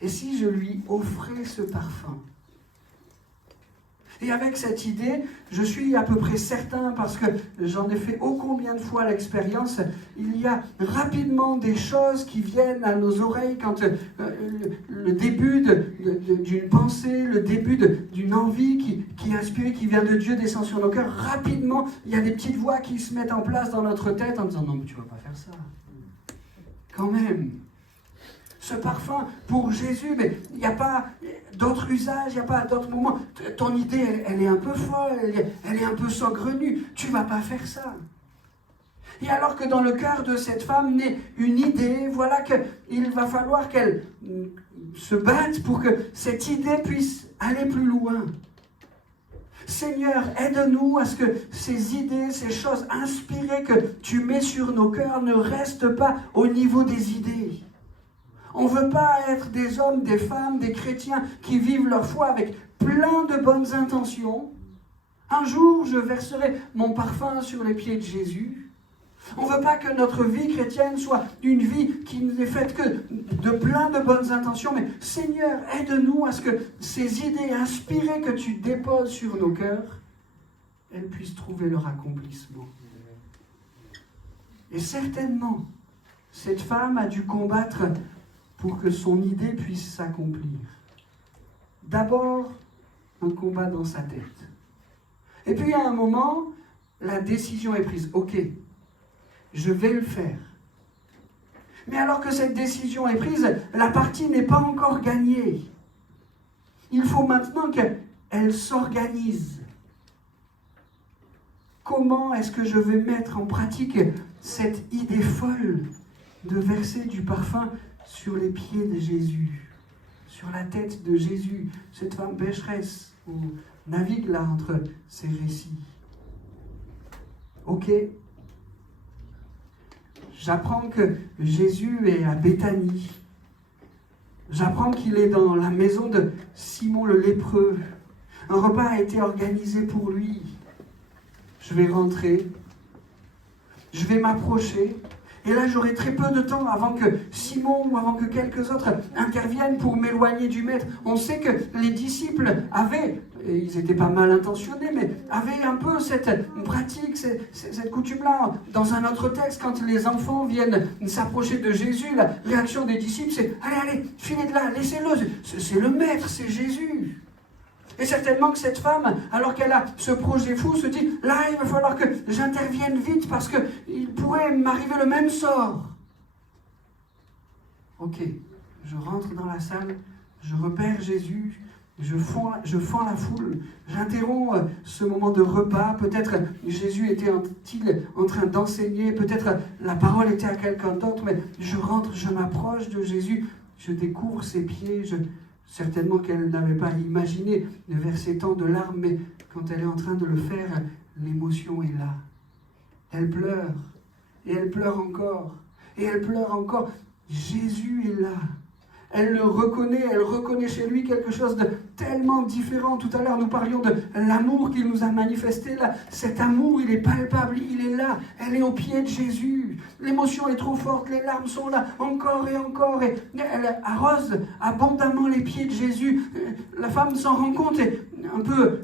Et si je lui offrais ce parfum? Et avec cette idée, je suis à peu près certain, parce que j'en ai fait ô combien de fois l'expérience, il y a rapidement des choses qui viennent à nos oreilles quand le début d'une pensée, le début d'une envie qui est inspirée, qui vient de Dieu, descend sur nos cœurs. Rapidement, il y a des petites voix qui se mettent en place dans notre tête en disant « Non, mais tu ne vas pas faire ça. » Quand même. Ce parfum pour Jésus, mais il n'y a pas d'autre usage, il n'y a pas d'autre moment. Ton idée, elle est un peu folle, elle est un peu saugrenue. Tu ne vas pas faire ça. Et alors que dans le cœur de cette femme naît une idée, voilà qu'il va falloir qu'elle se batte pour que cette idée puisse aller plus loin. Seigneur, aide-nous à ce que ces idées, ces choses inspirées que tu mets sur nos cœurs ne restent pas au niveau des idées. On ne veut pas être des hommes, des femmes, des chrétiens qui vivent leur foi avec plein de bonnes intentions. Un jour, je verserai mon parfum sur les pieds de Jésus. On ne veut pas que notre vie chrétienne soit une vie qui n'est faite que de plein de bonnes intentions. Mais Seigneur, aide-nous à ce que ces idées inspirées que tu déposes sur nos cœurs, elles puissent trouver leur accomplissement. Et certainement, cette femme a dû combattre pour que son idée puisse s'accomplir. D'abord, un combat dans sa tête. Et puis à un moment, la décision est prise. Ok, je vais le faire. Mais alors que cette décision est prise, la partie n'est pas encore gagnée. Il faut maintenant qu'elle s'organise. Comment est-ce que je vais mettre en pratique cette idée folle de verser du parfum sur les pieds de Jésus, sur la tête de Jésus, cette femme pécheresse, où navigue là entre ces récits. Ok, j'apprends que Jésus est à Béthanie. J'apprends qu'il est dans la maison de Simon le lépreux. Un repas a été organisé pour lui. Je vais rentrer, je vais m'approcher. Et là, j'aurai très peu de temps avant que Simon ou avant que quelques autres interviennent pour m'éloigner du maître. On sait que les disciples avaient, et ils n'étaient pas mal intentionnés, mais avaient un peu cette pratique, cette coutume-là. Dans un autre texte, quand les enfants viennent s'approcher de Jésus, la réaction des disciples, c'est « Allez, filez de là, laissez-le, c'est le maître, c'est Jésus ». Et certainement que cette femme, alors qu'elle a ce projet fou, se dit « Là, il va falloir que j'intervienne vite parce qu'il pourrait m'arriver le même sort. » Ok, je rentre dans la salle, je repère Jésus, je fends la foule, j'interromps ce moment de repas. Peut-être Jésus était-il en train d'enseigner, peut-être la parole était à quelqu'un d'autre, mais je rentre, je m'approche de Jésus, je découvre ses pieds, certainement qu'elle n'avait pas imaginé de verser tant de larmes, mais quand elle est en train de le faire, l'émotion est là. Elle pleure, et elle pleure encore, et elle pleure encore. Jésus est là. Elle le reconnaît, elle reconnaît chez lui quelque chose de tellement différent. Tout à l'heure, nous parlions de l'amour qu'il nous a manifesté là. Cet amour, il est palpable, il est là. Elle est au pied de Jésus. L'émotion est trop forte, les larmes sont là, encore, et elle arrose abondamment les pieds de Jésus. La femme s'en rend compte et un peu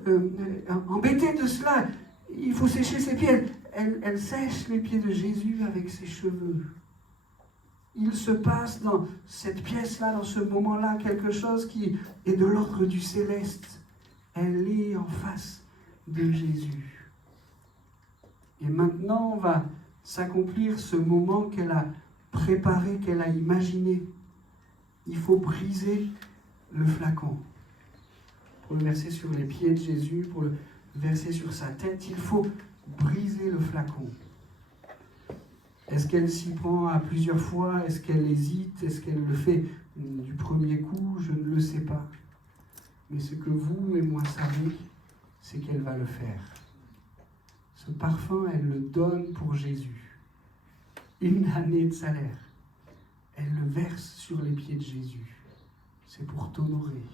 embêtée de cela. Il faut sécher ses pieds. Elle sèche les pieds de Jésus avec ses cheveux. Il se passe dans cette pièce-là, dans ce moment-là, quelque chose qui est de l'ordre du céleste. Elle est en face de Jésus. Et maintenant va s'accomplir ce moment qu'elle a préparé, qu'elle a imaginé. Il faut briser le flacon. Pour le verser sur les pieds de Jésus, pour le verser sur sa tête, il faut briser le flacon. Est-ce qu'elle s'y prend à plusieurs fois? Est-ce qu'elle hésite? Est-ce qu'elle le fait du premier coup? Je ne le sais pas. Mais ce que vous et moi savons, c'est qu'elle va le faire. Ce parfum, elle le donne pour Jésus. 1 année de salaire. Elle le verse sur les pieds de Jésus. C'est pour t'honorer.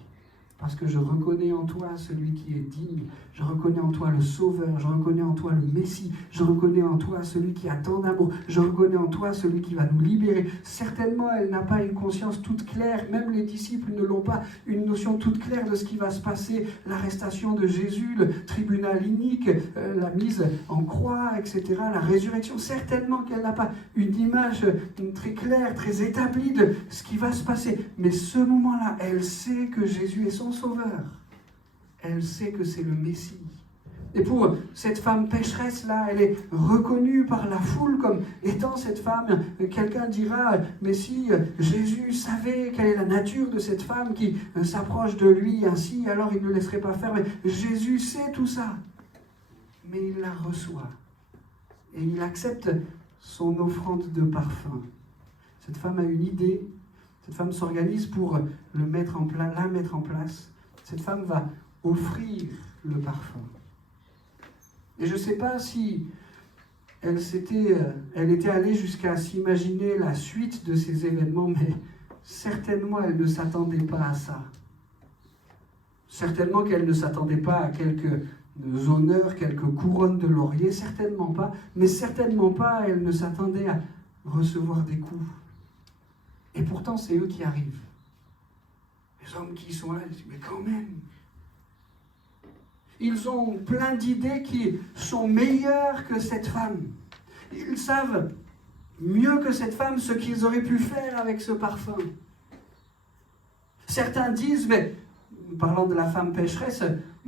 Parce que je reconnais en toi celui qui est digne. Je reconnais en toi le Sauveur. Je reconnais en toi le Messie. Je reconnais en toi celui qui a tant d'amour. Je reconnais en toi celui qui va nous libérer. Certainement, elle n'a pas une conscience toute claire. Même les disciples ne l'ont pas. Une notion toute claire de ce qui va se passer. L'arrestation de Jésus, le tribunal inique, la mise en croix, etc. La résurrection. Certainement qu'elle n'a pas une image très claire, très établie de ce qui va se passer. Mais ce moment-là, elle sait que Jésus est son Sauveur. Elle sait que c'est le Messie. Et pour cette femme pécheresse-là, elle est reconnue par la foule comme étant cette femme. Quelqu'un dira, mais si Jésus savait quelle est la nature de cette femme qui s'approche de lui ainsi, alors il ne laisserait pas faire. Mais Jésus sait tout ça. Mais il la reçoit. Et il accepte son offrande de parfum. Cette femme a une idée. Cette femme s'organise pour la mettre en place. Cette femme va offrir le parfum. Et je ne sais pas si elle était allée jusqu'à s'imaginer la suite de ces événements, mais certainement elle ne s'attendait pas à ça. Certainement qu'elle ne s'attendait pas à quelques honneurs, quelques couronnes de laurier, certainement pas. Mais certainement pas, elle ne s'attendait à recevoir des coups. Et pourtant, c'est eux qui arrivent. Les hommes qui sont là, ils disent, mais quand même. Ils ont plein d'idées qui sont meilleures que cette femme. Ils savent mieux que cette femme ce qu'ils auraient pu faire avec ce parfum. Certains disent, mais parlant de la femme pécheresse,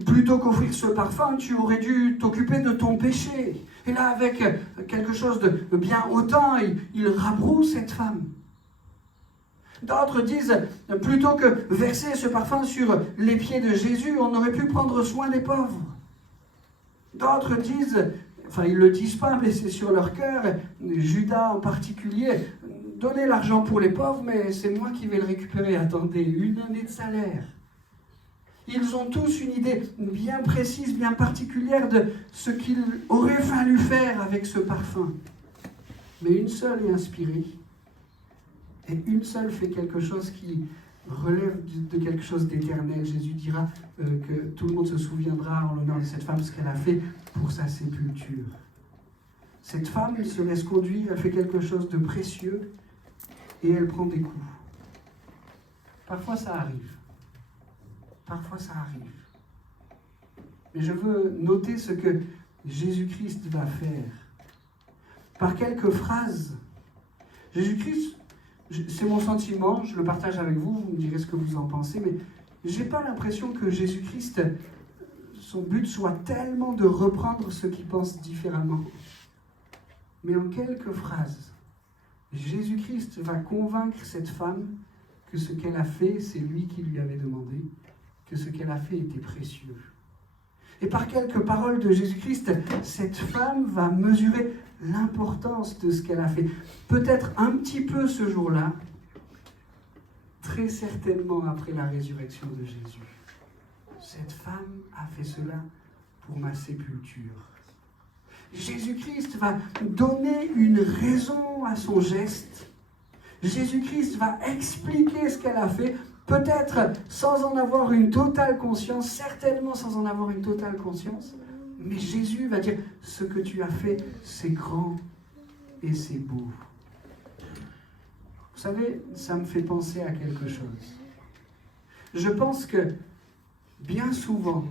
plutôt qu'offrir ce parfum, tu aurais dû t'occuper de ton péché. Et là, avec quelque chose de bien hautain, il rabroue cette femme. D'autres disent, plutôt que verser ce parfum sur les pieds de Jésus, on aurait pu prendre soin des pauvres. D'autres disent, enfin ils ne le disent pas, mais c'est sur leur cœur, Judas en particulier, donnez l'argent pour les pauvres, mais c'est moi qui vais le récupérer. Attendez, 1 année de salaire. Ils ont tous une idée bien précise, bien particulière de ce qu'il aurait fallu faire avec ce parfum. Mais une seule est inspirée. Et une seule fait quelque chose qui relève de quelque chose d'éternel. Jésus dira que tout le monde se souviendra en l'honneur de cette femme ce qu'elle a fait pour sa sépulture. Cette femme, elle se laisse conduire, elle fait quelque chose de précieux et elle prend des coups. Parfois ça arrive. Parfois ça arrive. Mais je veux noter ce que Jésus-Christ va faire. Par quelques phrases, Jésus-Christ, c'est mon sentiment, je le partage avec vous, vous me direz ce que vous en pensez, mais je n'ai pas l'impression que Jésus-Christ, son but soit tellement de reprendre ceux qui pensent différemment. Mais en quelques phrases, Jésus-Christ va convaincre cette femme que ce qu'elle a fait, c'est lui qui lui avait demandé, que ce qu'elle a fait était précieux. Et par quelques paroles de Jésus-Christ, cette femme va mesurer l'importance de ce qu'elle a fait. Peut-être un petit peu ce jour-là, très certainement après la résurrection de Jésus. Cette femme a fait cela pour ma sépulture. Jésus-Christ va donner une raison à son geste. Jésus-Christ va expliquer ce qu'elle a fait, peut-être sans en avoir une totale conscience, certainement sans en avoir une totale conscience, mais Jésus va dire, ce que tu as fait, c'est grand et c'est beau. Vous savez, ça me fait penser à quelque chose. Je pense que bien souvent,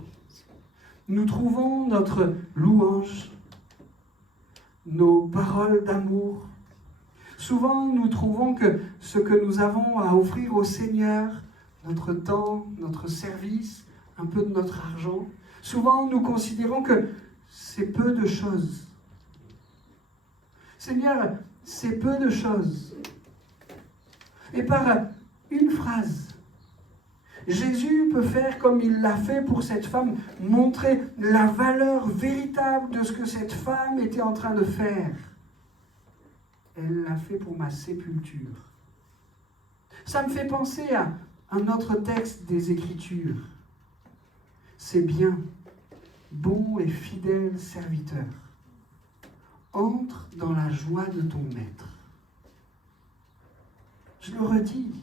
nous trouvons notre louange, nos paroles d'amour. Souvent, nous trouvons que ce que nous avons à offrir au Seigneur, notre temps, notre service, un peu de notre argent. Souvent, nous considérons que c'est peu de choses. Seigneur, c'est peu de choses. Et par une phrase, Jésus peut faire comme il l'a fait pour cette femme, montrer la valeur véritable de ce que cette femme était en train de faire. Elle l'a fait pour ma sépulture. Ça me fait penser à un autre texte des Écritures. C'est bien, bon et fidèle serviteur. Entre dans la joie de ton maître. Je le redis,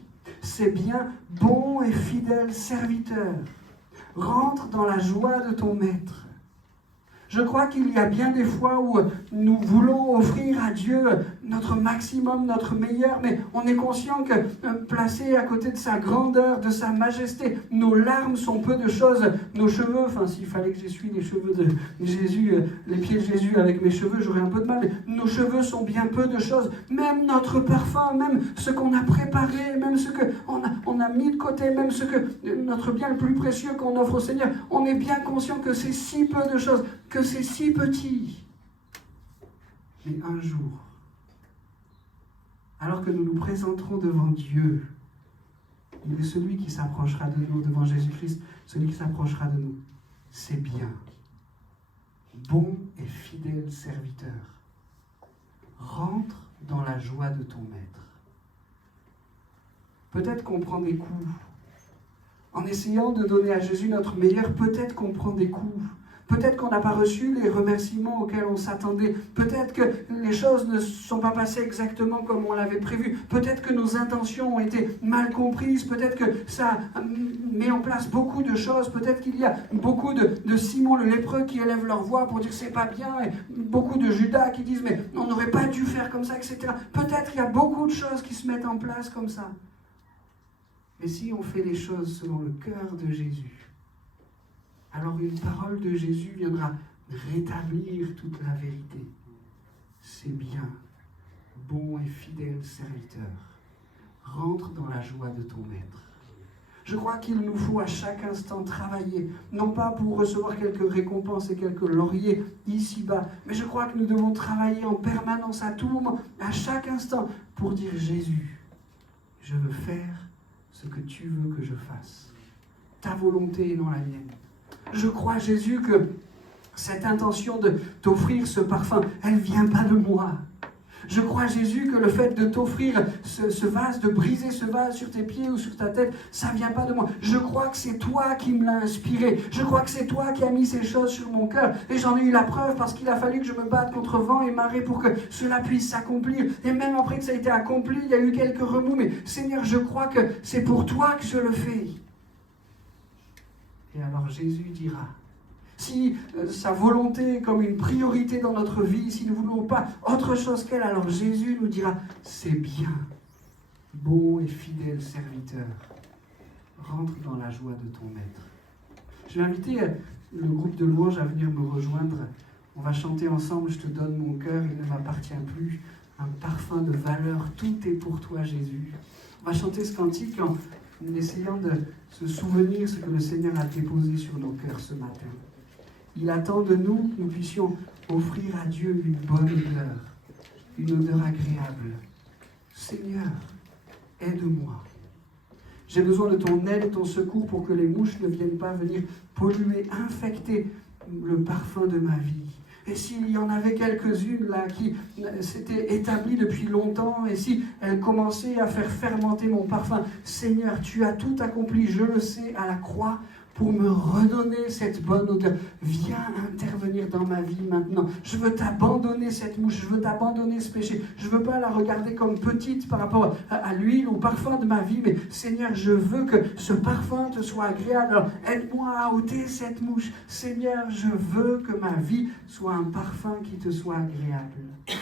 c'est bien, bon et fidèle serviteur. Rentre dans la joie de ton maître. Je crois qu'il y a bien des fois où nous voulons offrir à Dieu notre maximum, notre meilleur, mais on est conscient que placé à côté de sa grandeur, de sa majesté, nos larmes sont peu de choses. Nos cheveux, enfin s'il fallait que j'essuie les cheveux de Jésus, les pieds de Jésus avec mes cheveux, j'aurais un peu de mal, mais nos cheveux sont bien peu de choses. Même notre parfum, même ce qu'on a préparé, même ce qu'on a mis de côté, même ce que notre bien le plus précieux qu'on offre au Seigneur, on est bien conscient que c'est si peu de choses, que c'est si petit. Mais un jour, alors que nous nous présenterons devant Dieu, il est celui qui s'approchera de nous, devant Jésus-Christ, celui qui s'approchera de nous. C'est bien. Bon et fidèle serviteur, rentre dans la joie de ton maître. Peut-être qu'on prend des coups. En essayant de donner à Jésus notre meilleur, peut-être qu'on prend des coups. Peut-être qu'on n'a pas reçu les remerciements auxquels on s'attendait. Peut-être que les choses ne sont pas passées exactement comme on l'avait prévu. Peut-être que nos intentions ont été mal comprises. Peut-être que ça met en place beaucoup de choses. Peut-être qu'il y a beaucoup de Simon le lépreux qui élèvent leur voix pour dire c'est pas bien. Et beaucoup de Judas qui disent mais on n'aurait pas dû faire comme ça, etc. Peut-être qu'il y a beaucoup de choses qui se mettent en place comme ça. Mais si on fait les choses selon le cœur de Jésus, alors une parole de Jésus viendra rétablir toute la vérité. C'est bien, bon et fidèle serviteur. Rentre dans la joie de ton maître. Je crois qu'il nous faut à chaque instant travailler, non pas pour recevoir quelques récompenses et quelques lauriers ici-bas, mais je crois que nous devons travailler en permanence, à tout moment, à chaque instant, pour dire Jésus, je veux faire ce que tu veux que je fasse. Ta volonté et non la mienne. Je crois, Jésus, que cette intention de t'offrir ce parfum, elle ne vient pas de moi. Je crois, Jésus, que le fait de t'offrir ce vase, de briser ce vase sur tes pieds ou sur ta tête, ça ne vient pas de moi. Je crois que c'est toi qui me l'as inspiré. Je crois que c'est toi qui as mis ces choses sur mon cœur. Et j'en ai eu la preuve parce qu'il a fallu que je me batte contre vent et marée pour que cela puisse s'accomplir. Et même après que ça a été accompli, il y a eu quelques remous. Mais Seigneur, je crois que c'est pour toi que je le fais. Et alors Jésus dira, si sa volonté est comme une priorité dans notre vie, si nous ne voulons pas autre chose qu'elle, alors Jésus nous dira, c'est bien, bon et fidèle serviteur, rentre dans la joie de ton maître. Je vais inviter le groupe de louanges à venir me rejoindre. On va chanter ensemble, je te donne mon cœur, il ne m'appartient plus, un parfum de valeur, tout est pour toi Jésus. On va chanter ce cantique en essayant de se souvenir ce que le Seigneur a déposé sur nos cœurs ce matin. Il attend de nous que nous puissions offrir à Dieu une bonne odeur, une odeur agréable. Seigneur, aide-moi. J'ai besoin de ton aide et ton secours pour que les mouches ne viennent pas venir polluer, infecter le parfum de ma vie. Et s'il y en avait quelques-unes là qui s'étaient établies depuis longtemps, et si elles commençaient à faire fermenter mon parfum, Seigneur, tu as tout accompli, je le sais, à la croix, pour me redonner cette bonne odeur. Viens intervenir dans ma vie maintenant. Je veux t'abandonner cette mouche, je veux t'abandonner ce péché. Je ne veux pas la regarder comme petite par rapport à l'huile ou au parfum de ma vie, mais Seigneur, je veux que ce parfum te soit agréable. Alors, aide-moi à ôter cette mouche. Seigneur, je veux que ma vie soit un parfum qui te soit agréable.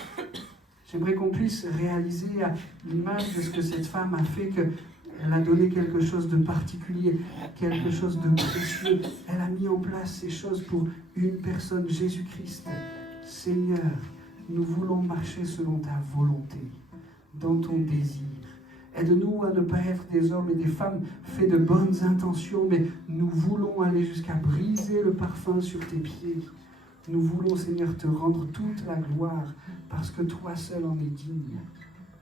J'aimerais qu'on puisse réaliser à l'image de ce que cette femme a fait, qu'elle a donné quelque chose de particulier, quelque chose de précieux. Elle a mis en place ces choses pour une personne, Jésus-Christ. Seigneur, nous voulons marcher selon ta volonté, dans ton désir. Aide-nous à ne pas être des hommes et des femmes faits de bonnes intentions, mais nous voulons aller jusqu'à briser le parfum sur tes pieds. Nous voulons, Seigneur, te rendre toute la gloire, parce que toi seul en es digne.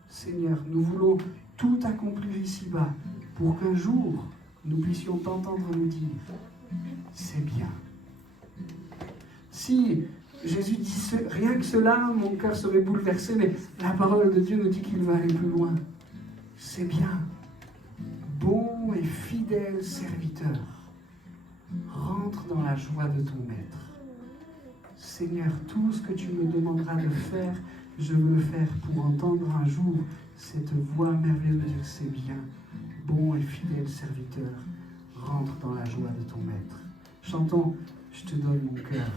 Seigneur, nous voulons tout accomplir ici-bas, pour qu'un jour, nous puissions t'entendre nous dire, c'est bien. Si Jésus dit rien que cela, mon cœur serait bouleversé, mais la parole de Dieu nous dit qu'il va aller plus loin. C'est bien. Bon et fidèle serviteur, rentre dans la joie de ton maître. Seigneur, tout ce que tu me demanderas de faire, je veux le faire pour entendre un jour cette voix merveilleuse de dire c'est bien. Bon et fidèle serviteur, rentre dans la joie de ton maître. Chantons, je te donne mon cœur.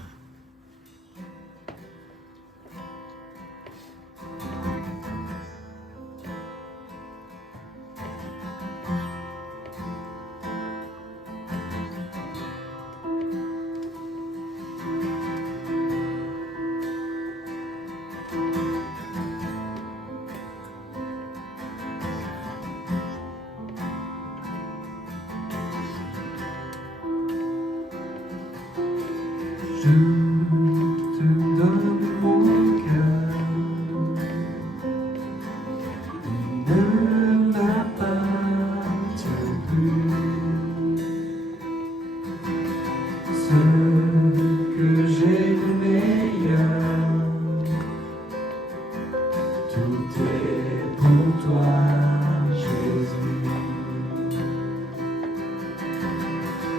Je te donne mon cœur, il ne m'appartient plus. Ce que j'ai de meilleur, tout est pour toi, Jésus.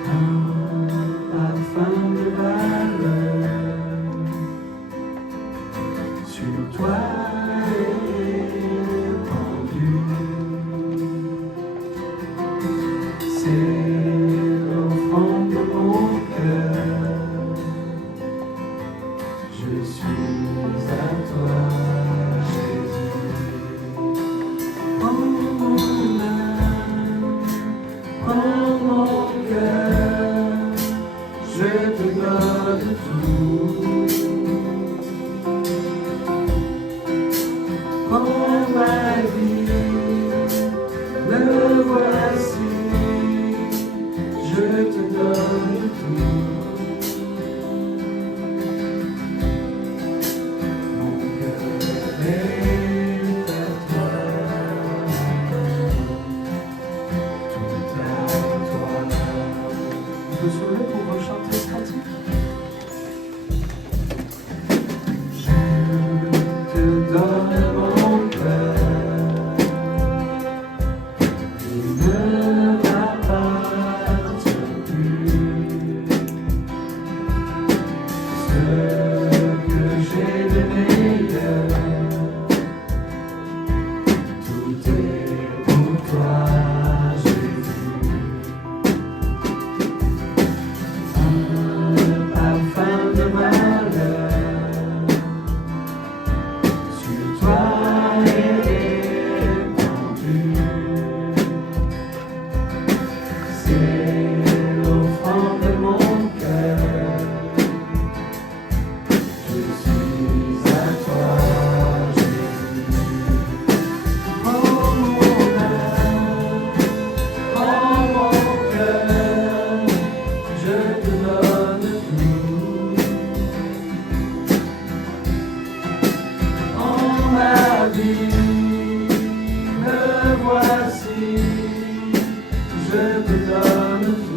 Un parfum de sur toi répandu, c'est l'offrande de mon cœur. Je suis à toi, Jésus. Prends mon âme, prends mon cœur, je te donne tout. Prends ma vie, me voici, je te donne tout. Mon cœur est à toi, tout à toi. On peut se lever pour rechanter ce cantique. Je te donne mon cœur, il ne m'appartient plus. Ce que j'ai de meilleur, tout est pour toi, Jésus. Un parfum de malheur sur toi est répandu. C'est l'offrande de mon cœur. Je suis à toi, Jésus. Prends mon âme, prends mon cœur, je te donne tout. En ma vie, me voici, je te donne tout.